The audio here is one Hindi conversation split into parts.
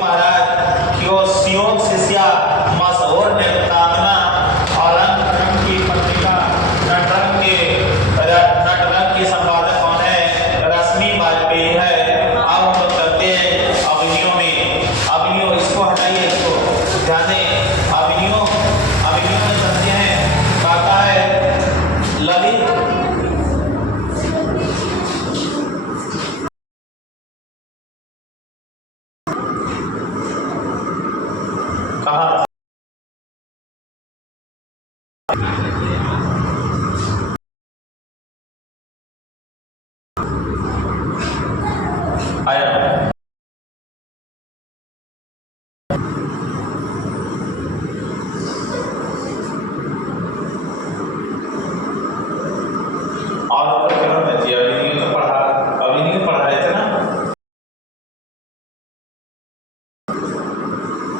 महाराज सियोन शिष्या मशहूर नृत्यांगना अलंकरण की पत्रिका नटरंग की संपादक कौन है? रश्मि वाजपेयी है। अब हम लोग करते हैं अभिनयों में। अभिनयों इसको हटाइए, इसको ध्यान दें। अभिनयों में चलते हैं। काका है ललित कहा आया और अभिनय तो पढ़ा रहे थे ना,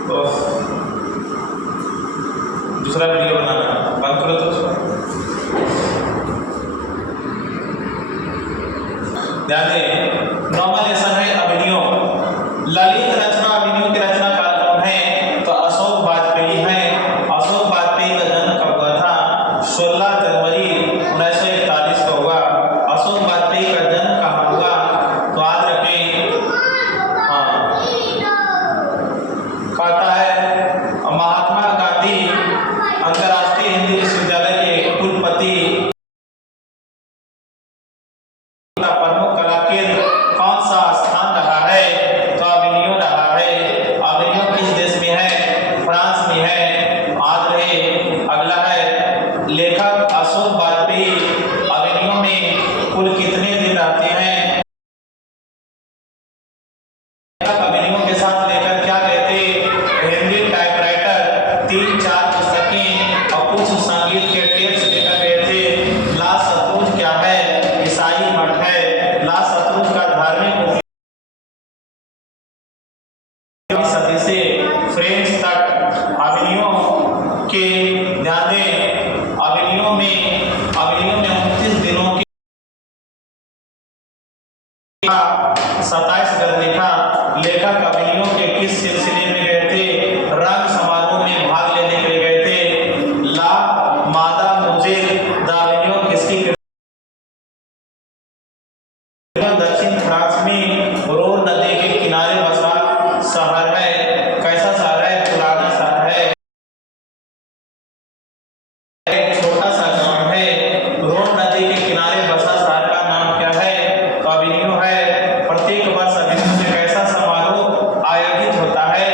तो दूसरा वीडियो बनाना बंद करो। तो ध्यान दें, नॉर्मल लेसन है अभिनयों। ललित रचना अभिनयों की रचना कार्यक्रम है तो अशोक वाजपेयी है। अशोक वाजपेयी का जन्म कब हुआ था? 16 जनवरी 1941 को हुआ। अशोक वाजपेयी का जन्म कहाँ हुआ? तो याद रखें, हाँ कहता है महात्मा गांधी अंतर्राष्ट्रीय हिंदी विश्वविद्यालय के कुलपति का प्रमुख कला केंद्र कौन सा स्थान रहा है? तो अभिनयों रहा है। अभिनयों किस देश में है? फ्रांस में है। याद रहे। अगला है लेखक अशोक वाजपेयी अभिनयों में कुल कितने दिन रहते हैं? अभिनयों के साथ लेकर क्या कहते? हिंदी टाइपराइटर, 3-4 पुस्तकें और कुछ संगीत के टेप्स लेकर गए थे। ला सतलुज क्या है? ईसाई मठ है। ला सतलुज का धार्मिक सदी से फ्रेंच तक अभिनयों के ध्यान दें। अभिनयों में 29 दिनों की 27 गद्य लिखा। लेखक अभिनयों के किस सिलसिले में गए थे? रंग समारोह में भाग लेने के लिए गए थे। ला मादा मुजेल अभिनयों किसकी? दक्षिण फ्रांस में रोन नदी के किनारे बसा शहर है। कैसा शहर है? पुराना शहर है। एक छोटा सा गांव है। रोन नदी के किनारे बसा शहर का नाम क्या है? तो अभिनयों है। प्रत्येक वर्ष अभिनयों में कैसा समारोह आयोजित होता है?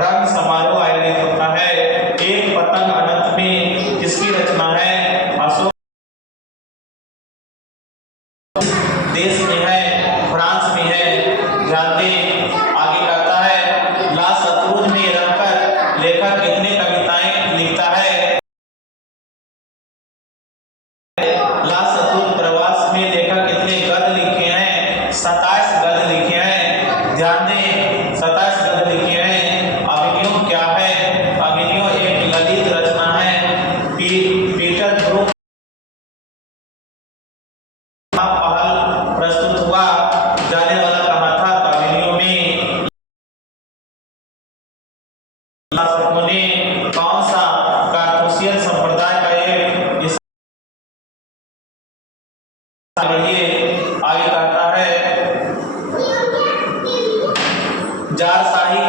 रंग समारोह आयोजित होता है। एक पतंग अनंत में किसकी रचना है? अशोक देश में है, फ्रांस में है। ध्यान दें। आगे कहता है ला सतलुज में रहकर लेखक कितने कविताएं लिखता है? ला सतलुज प्रवास में लेखक कितने गद्य लिखे हैं? 27 गद्य लिखे हैं। ध्यान दें, 27 गद्य लिखे हैं। अभिनयों क्या है? अभिनयों एक ललित रचना है। पीटर ब्रूक पहल प्रस्तुत हुआ जाने वाला कहा था? तो अभिनयों में। कौन सा कार्तूसियन संप्रदाय का एक आगे कहता है जारशाही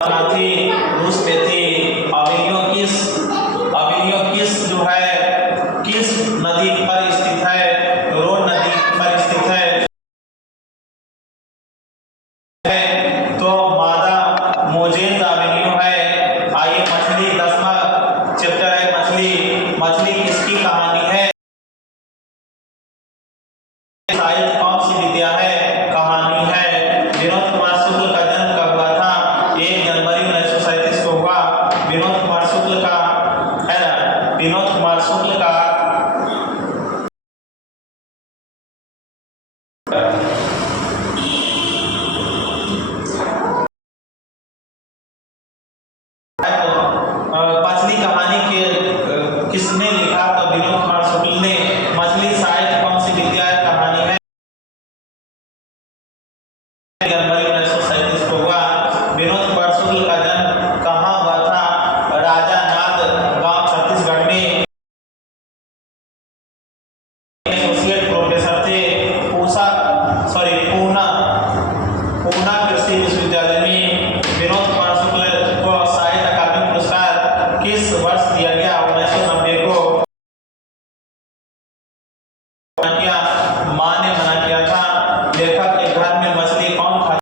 कमाती रूस में थी। अभिनयों किस जो है किस नदी पर स्थित है? रोन नदी पर स्थित है। तो मादा मोजेल अभिनयों है। आइए मछली 10वां चैप्टर है मछली किसकी कहानी है? साहित्य कौन सी विद्या है? कहानी है। विनोद कुमार शुक्ल का जन्म कब हुआ था? 1 जनवरी 1937 को हुआ। विनोद कुमार शुक्ल का है ना, विनोद कुमार शुक्ल का मछली कहानी के किसने लिखा? तो विनोद कुमार शुक्ल ने। मछली साहित्य कौन सी विद्या है? कहानी है। जनवरी 1937 को हुआ। विनोद परशुल का जन्म कहाँ हुआ था? राजानाथ गांव छत्तीसगढ़ में। एसोसिएट प्रोफेसर थे पूना कृषि विश्वविद्यालय में। विनोद परशुल को साहित्य अकादमी पुरस्कार किस वर्ष दिया गया? 1990 को। मां ने मना किया था। लेखक के घर में मछली कौन खाता?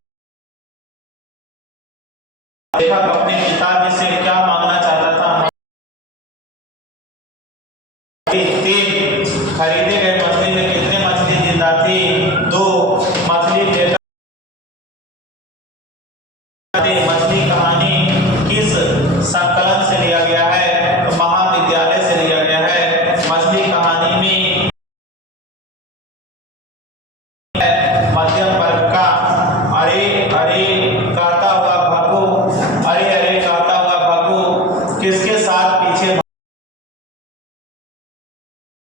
लेखक अपने पिताजी से क्या मांगना चाहता था? 3 खरीदे गए मछली में कितने मछली जिंदा थी? 2 मछली मछली कहानी किस संकलन से लिया गया है? महाविद्यालय से लिया गया है। मछली कहानी में मध्यम वर्ग का अरे अरे कहता हुआ भगो, अरे अरे कहता हुआ भगो किसके साथ पीछे?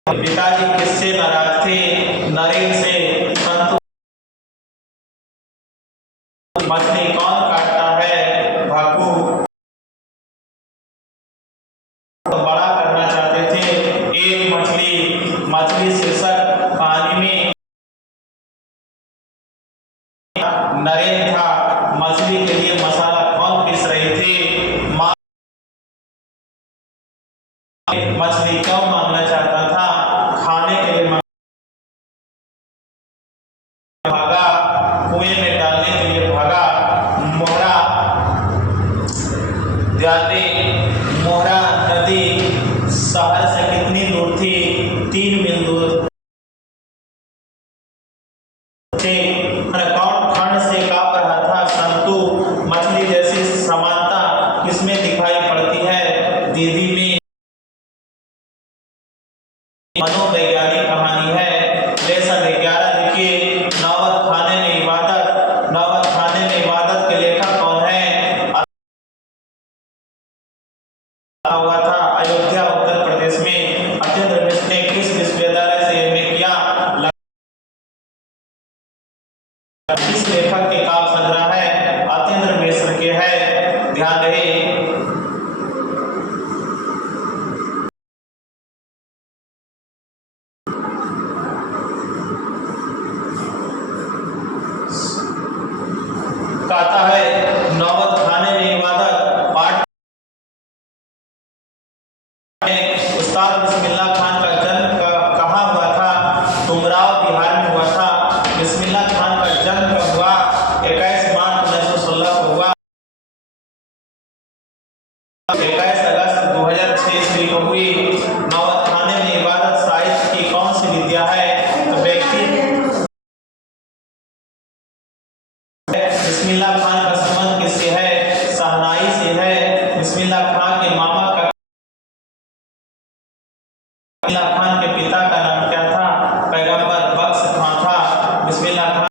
पिताजी किससे नाराज थे? नरेन से। संतु मछली कौन काटता है? भागू। बड़ा करना चाहते थे। एक मछली शीर्षक कहानी में नरेन था। मछली के लिए मसाला कौन पीस रहे थे? मां। मछली क्यों मांगना चाहता था? खाने के लिए भागा, कुएं में डालने के लिए भागा। मोहरा, ध्यान दें, मोहरा नदी शहर से कितनी दूर थी? 3 मील दूर थे। कौन खंड से कांप रहा था? संतु। मछली जैसी समानता किसमें दिखाई पड़ती है? दीदी में। मनोवैज्ञानिक कहानी है। लेसन 11 लिखिए। नौबत खाने में इबादत। नौबत खाने में इबादत के लेखक कौन है? हुआ था अयोध्या उत्तर प्रदेश में। अत्यंत मिश्र ने किस विश्वविद्यालय से एमए किया? किस लेखक के काव्य संग्रह है? अत्यंत मिश्र के है। ध्यान रहे। कहता है नौबत खाने में इबादत पाठ में उस्ताद बिस्मिल्लाह खान का जन्म कहाँ हुआ था? डुमराव बिहार में हुआ था। बिस्मिल्लाह खान का जन्म कब हुआ? 21 मार्च 1916 को हुआ। 21 अगस्त 2006 ईस्वी को हुई। नौबत खाने में इबादत साहित्य की कौन सी विद्या है? तो व्यक्ति। बिस्मिल्लाह खान का संबंध किससे है? शहनाई से है। बिस्मिल्लाह खान के मामा का बिस्मिल्लाह खान के पिता का नाम क्या था? पैगंबर बख्श खां था। बिस्मिल्लाह खान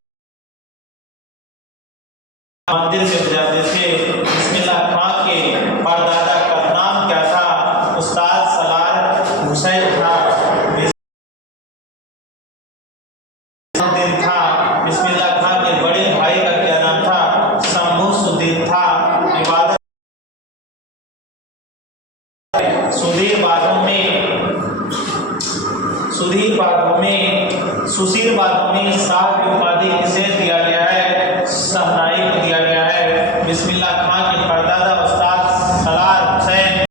मंदिर में बजाते थे। बिस्मिल्लाह खान के परदादा का नाम क्या था? उस्ताद सलार हुसैन था। था। बिस्मिल्लाह खान के बड़े भाई का क्या नाम था? शम्भुद्दीन था। इबादत सुशील बागों में शाह की उपाधि किसे दिया गया है? शहनाई को दिया गया है। बिस्मिल्लाह खान के परदादा उस्ताद सलार हुसैन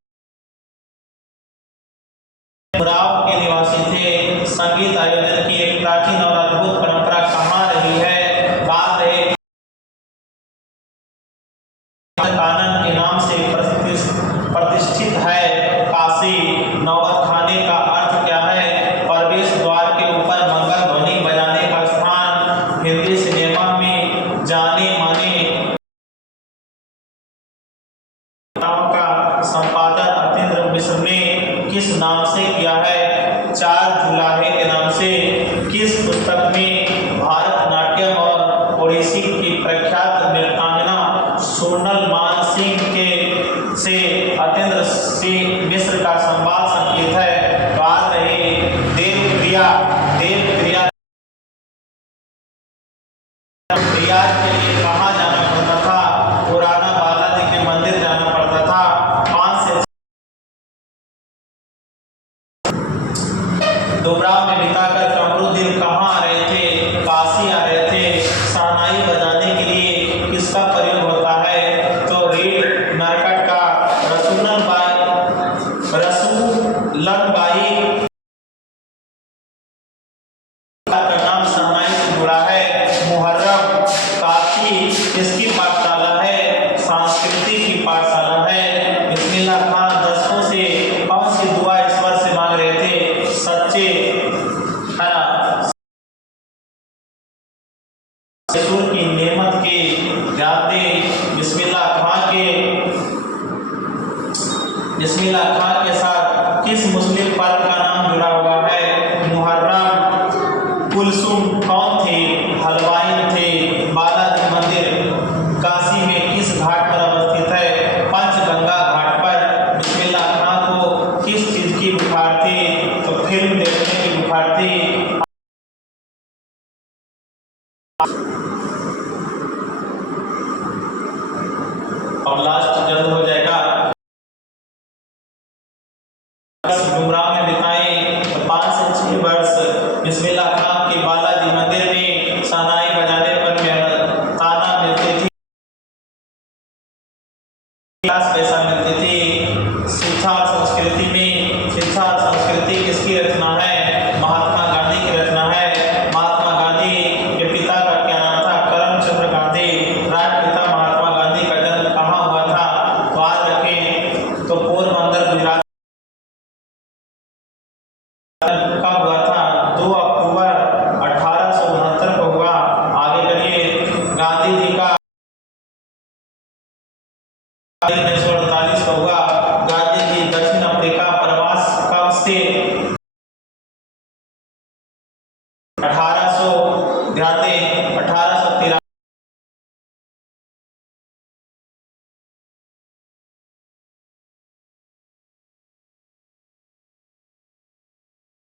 राव के निवासी थे। संगीत आयोजन की एक प्राचीन और अद्भुत परंपरा कहाँ रही है? बात है कानन के नाम से प्रतिष्ठित है। काशी। नौबत खाने का अर्थ क्या है? प्रवेश द्वार के ऊपर मंगल ध्वनि बजाने का स्थान। हिंदी सिनेमा में जाने माने का संपादन अत्यंत मिश्र ने किस नाम से किया है? 4 जुलाहे के नाम से। किस पुस्तक में भारतनाट्यम और ओडिसी की प्रख्यात नृत्यांगना सोनल मान सिंह के से अत्यंत मिश्र का संवाद संकेत है? बात रही देव क्रिया। रियाज के लिए कहाँ जाना पड़ता था? पुराना बालाजी के मंदिर जाना पड़ता था। 5 से दुबराव में बिताकर कमरुद्दीन कहाँ आ रहे थे? काशी आ रहे थे। शहनाई बजाने के लिए किसका प्रयोग होता है? तो रीड नरकट का। रसूलन बाई का नाम शहनाई से जुड़ा है। मुहर्रम काफी किसकी पाठशाला है? संस्कृति की पाठशाला है। बिस्मिल्लाह खान दर्शकों से कौन सी दुआ ईश्वर से मांग रहे थे? सच्चे ससुर की नेमत के जाते बिस्मिल्लाह खान के साथ किस मुस्लिम पर्व का नाम जुड़ा हुआ है? मुहर्रम। कुलसुम कौन थे? हलवाई थे। बालाजी मंदिर काशी में किस घाट पर अवस्थित है? पंचगंगा घाट पर। बिस्मिल्लाह खान को किस चीज की बुखार थी? तो फिल्म देखने की बुखार थी। और लास्ट जल्द हो जाएगा। गुमराह में बिताए 5 से 6 वर्ष। बिस्मिल्लाह खान के बालाजी मंदिर में शहनाई बजाने पर ताना मिलती थी। पैसा मिलती थी। शिक्षा और संस्कृति में शिक्षा और संस्कृति किसकी रचना है? महात्मा गांधी की रचना है। महात्मा गांधी के पिता का क्या नाम था? करमचंद गांधी। राष्ट्रपिता महात्मा गांधी का जन्म कहाँ हुआ था? तो याद रखें तो पोरबंदर गुजरात। कब हुआ था? 2 अक्टूबर 1869 को हुआ। आगे करिए। गांधी जी का 1948 को हुआ। गांधी जी दक्षिण अफ्रीका प्रवास कब से? 1800 ध्यान दें